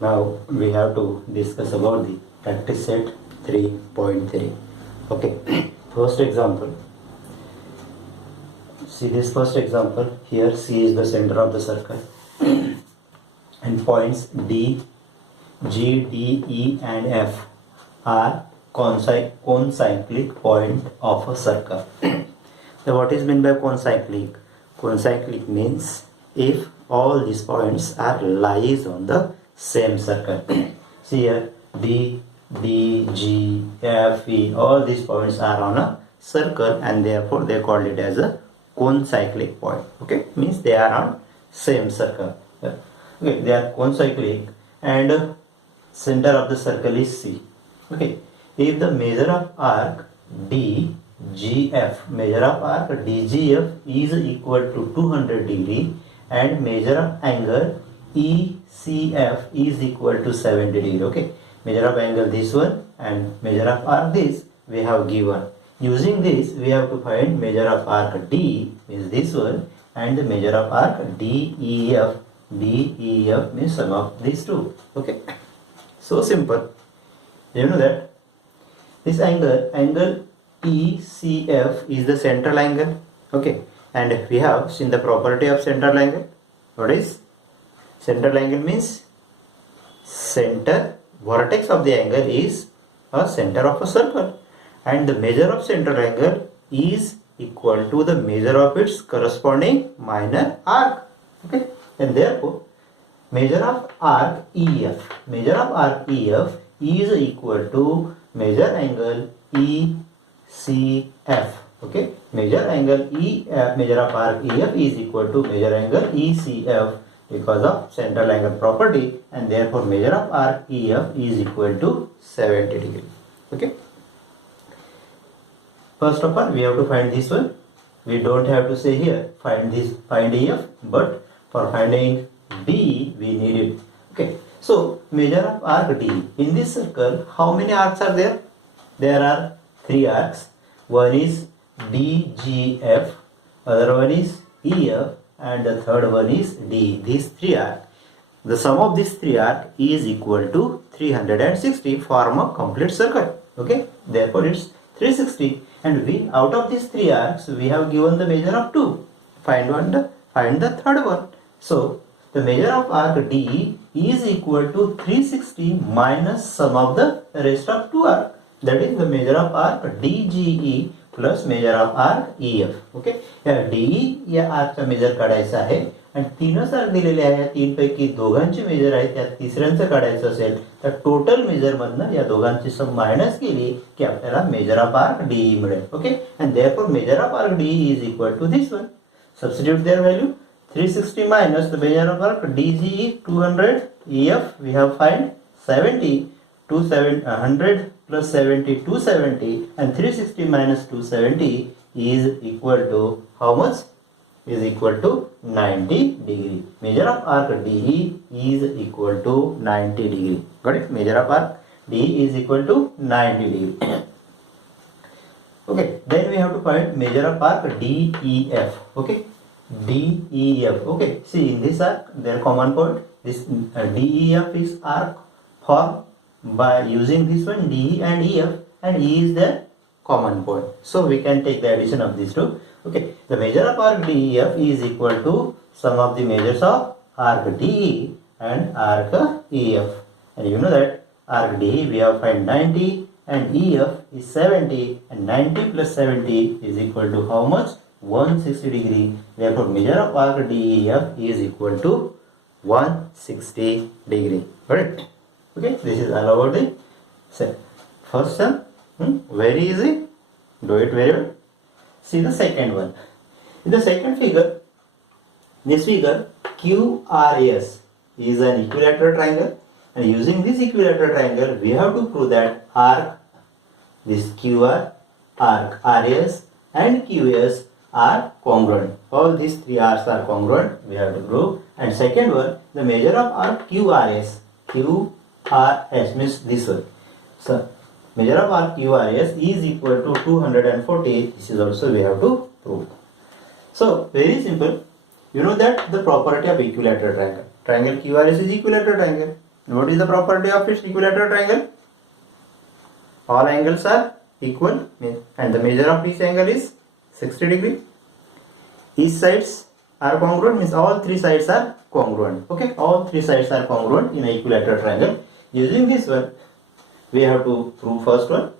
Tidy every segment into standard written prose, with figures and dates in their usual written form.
Now we have to discuss about the practice set 3.3. Okay, first example. See this first example. Here C is the center of the circle and points D, G, D, E and F are concyclic point of a circle. So what is meant by concyclic? Concyclic means if all these points are lies on the same circle. See here D, G, F, E, all these points are on a circle and therefore they called it as a concyclic point. Okay, means they are on same circle. Okay, they are concyclic and center of the circle is C. Okay, if the measure of arc DGF, measure of arc DGF is equal to 200 degree and measure of angle ECF is equal to 70 degree. Okay, measure of angle this one and measure of arc this we have given. Using this we have to find measure of arc D means this one and the measure of arc DEF. DEF means sum of these two. Okay, so simple. You know that this angle ECF is the central angle. Okay, and we have seen the property of central angle. What is central angle? Means center vertex of the angle is a center of a circle and the measure of central angle is equal to the measure of its corresponding minor arc. Okay, and therefore measure of arc EF is equal to measure angle ECF. Okay, measure angle measure of arc EF is equal to measure angle ECF because of central angle property and therefore measure of arc EF is equal to 70 degree. Okay, first of all we have to find this one. We don't have to say here find EF, but for finding D we need it. Okay, so measure of arc D. In this circle how many arcs are there? There are 3 arcs. One is DGF, other one is EF and the third one is D. These 3 arcs, the sum of these 3 arcs is equal to 360, form a complete circle. Okay, therefore it's 360 and we out of these 3 arcs we have given the measure of 2. Find the third one. So the measure of arc D is equal to 360 minus sum of the rest of 2 arcs. That is the measure of arc DGE plus measure of arc EF. Okay, या DE या आर्कचा major काढायचा आहे आणि 3च arc दिलेले आहे. 3 पैकी दोघांचे major आहे, त्यात तिसऱ्यांचं काढायचं असेल तर टोटल मेजर मधनं या दोघांची सम मायनस केली की आपल्याला मेजर ऑफ आर्क DE मिळेल. Okay, and therefore measure of arc DE is equal to this one. Substitute their value. 360 minus the measure of arc DGE 200, EF we have find 70, 100 plus 70 270 and 360 minus 270 is equal to how much? Is equal to 90 degree. Measure of arc DE is equal to 90 degree. Got it? Measure of arc DE is equal to 90 degree. Okay, then we have to find measure of arc DEF. Okay, DEF. Okay, see in this arc their common point. This DEF is arc formed by using this one DE and EF, and E is the common point. So we can take the addition of these two. Okay, the measure of arc DEF is equal to sum of the measures of arc DE and arc EF. And you know that arc DE we have find 90 and EF is 70 and 90 plus 70 is equal to how much? 160 degree. Therefore measure of arc DEF is equal to 160 degree. Correct? Okay, this is all about the first sum. Very easy. Do it very well. See the second one. In the second figure, this figure QRS is an equilateral triangle, and using this equilateral triangle we have to prove that arc, this QR, arc RS and QS are congruent. All these 3 arcs are congruent, we have to prove. And second one, the measure of arc QRS means this one. So measure of arc QRS is equal to 240. This is also we have to prove. So very simple. You know that the property of equilateral triangle. Triangle QRS is equilateral triangle. What is the property of its equilateral triangle? All angles are equal, and the measure of each angle is 60 degree. Each sides are congruent, means all three sides are congruent. Okay, all three sides are congruent in an equilateral triangle. Using this one, we have to prove first one.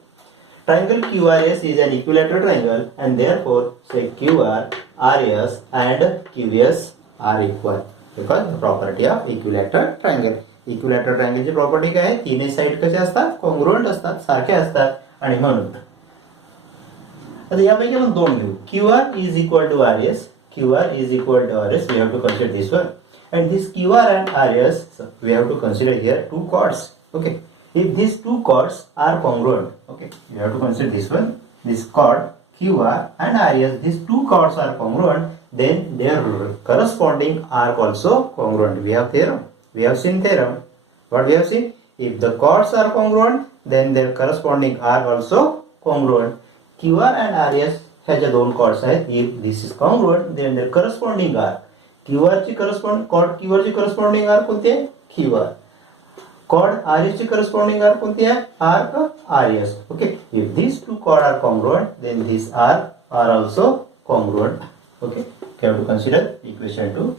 Triangle QRS is an equilateral triangle, and therefore say QR, RS and QS are equal, because the property of equilateral triangle. Equilateral ट्रायंगलची property काय आहे? तिन्ही side कसे असतात? Congruent असतात, सारखे असतात, आणि म्हणून आता यापैकी आपण दोन घेऊ. QR is equal to RS. QR is equal to RS. We have to consider this one, and this QR and RS we have to consider here two chords. Okay, if these two chords are congruent, okay, you have to consider this one, this chord QR and RS. These two chords are congruent, then their corresponding arc also congruent. We have theorem. We have seen theorem. What we have seen? If the chords are congruent, then their corresponding arc also congruent. QR and RS ह्याच्या दोन chords आहेत. If this is congruent, then their corresponding arc. QR ची corresponding arc कोणती आहे? QR. Chord RS ची corresponding arc कोणती आहे? Arc RS. Okay. If these two chords are congruent, then these arc are also congruent. Okay. You have to consider equation 2.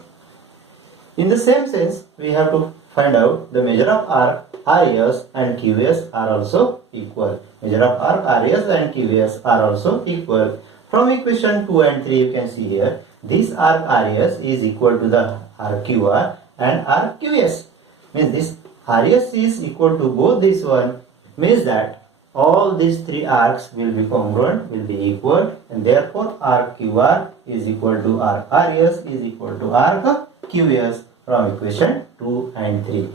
In the same sense, we have to find out the measure of arc RS and QS are also equal. Measure of arc RS and QS are also equal. From equation 2 and 3, you can see here, this arc RS is equal to the arc QR and arc QS. Means this RS is equal to both this one, means that all these three arcs will be congruent, will be equal, and therefore arc QR is equal to arc RS is equal to arc QS from equation 2 and 3.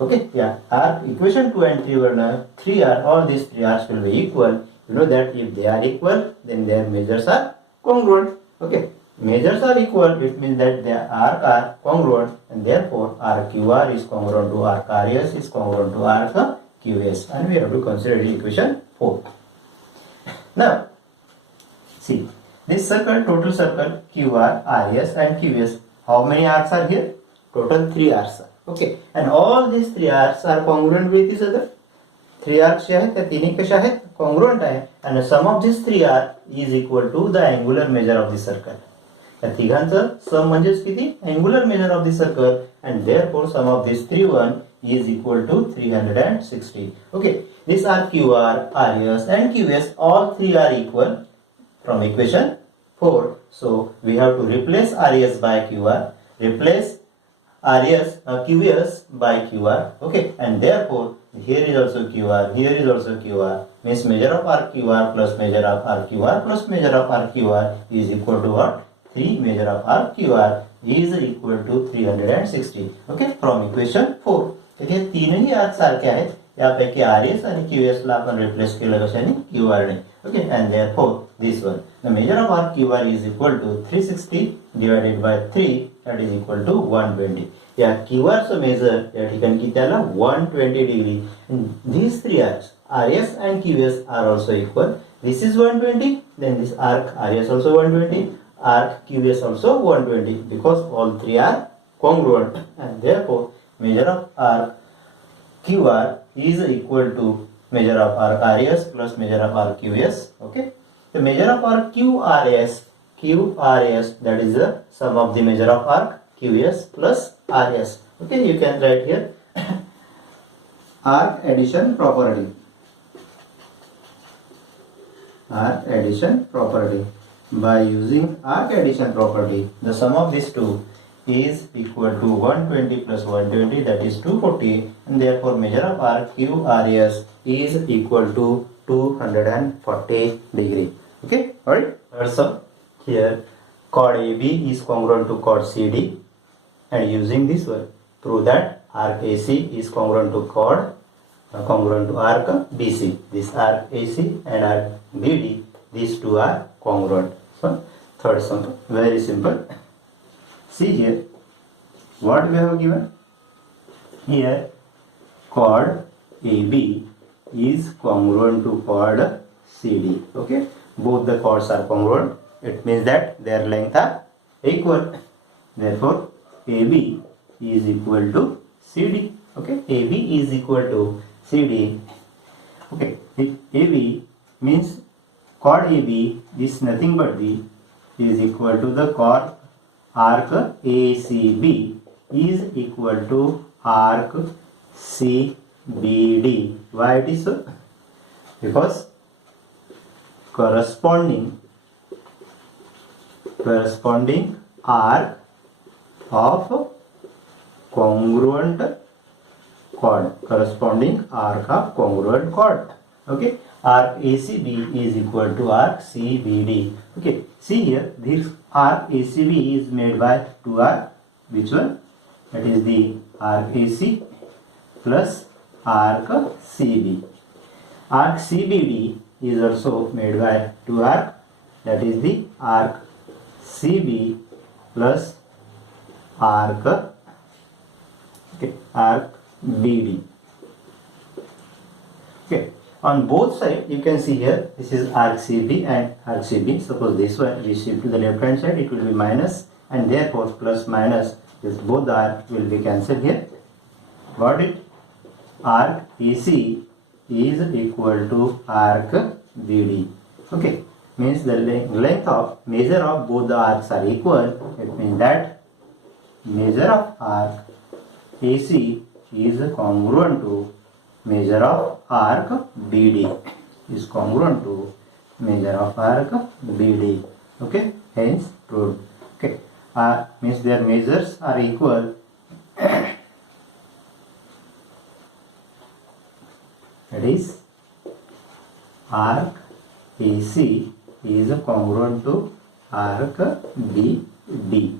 Okay, yeah, arc equation 2 and 3 were three are, all these three arcs will be equal. You know that if they are equal, then their measures are congruent. Okay, measures are equal, it means that their arc are congruent, and therefore arc QR is congruent to arc RS is congruent to arc QS, and we have to consider equation 4. Now, see this circle, total circle QR, RS and QS. How many arcs are here? Total 3 arcs are. Okay, and all these 3 arcs are congruent with each other. 3 arcs जे आहेत त्या तिन्ही कशा आहेत? Congruent आहे, and sum of these 3 arcs is equal to the angular measure of the circle. त्या तिघांचं सम म्हणजेच किती? Angular measure of the circle, and therefore sum of these 3 one is equal to 360. Okay, these are QR, RS and QS. All 3 are equal from equation 4. So we have to replace RS by QR, replace QS by QR. Okay, and therefore here is also QR, here is also QR, means measure of arc QR plus measure of arc QR plus measure of arc QR is equal to what? 3 measure of arc QR is equal to 360. Okay, from equation 4. इथे तीनही arc सारखे आहेत. यापैकी RS आणि QS ला आपण replace केलं कशाने? QR ने. Okay, and therefore this one, the measure of arc QR is equal to 360 divided by 3, that is equal to 120. या QR चं मेजर या ठिकाणी किती आला? 120 degree. These three arcs RS and QS are also equal. This is 120, then this arc RS also 120, arc QS also 120, because all three are congruent, and therefore measure of arc QR is equal to measure of arc RS plus measure of arc QS. Okay, the measure of arc QRS, that is the sum of the measure of arc QS plus RS. Okay, you can write here arc addition property. Arc addition property. By using arc addition property, the sum of these two is equal to 120 plus 120, that is 240, and therefore measure of arc QRS is equal to 240 degree. Okay, alright. Also here chord AB is congruent to chord CD, and using this one prove that arc AC is congruent to chord congruent to arc BC. This arc AC and arc BD, these two are congruent. So third sum, very simple. See here, what we have given? Here, chord AB is congruent to chord CD. Okay, both the chords are congruent. It means that their length are equal. Therefore, AB is equal to CD. Okay, AB is equal to CD. Okay, if AB means chord AB is nothing but the is equal to the chord arc ACB is equal to arc CBD. Why it is so? Because corresponding arc of congruent chord, okay, arc ACB is equal to arc CBD. Okay, see here, this arc ACB is made by two arc, which one? That is the arc AC plus arc CB. Arc CBD is also made by two arc, that is the arc CB plus arc BD. Okay, on both sides you can see here, this is arc CB and arc CB. Suppose this one we shift to the left hand side, it will be minus, and therefore plus minus, this both the arc will be cancelled here. Got it? Arc AC is equal to arc BD. Okay, means the length of measure of both the arcs are equal. It means that measure of arc AC is congruent to measure of arc BD. Is congruent to measure of arc BD. Okay, hence proved. Okay, means their measures are equal. That is, arc AC is congruent to arc BD.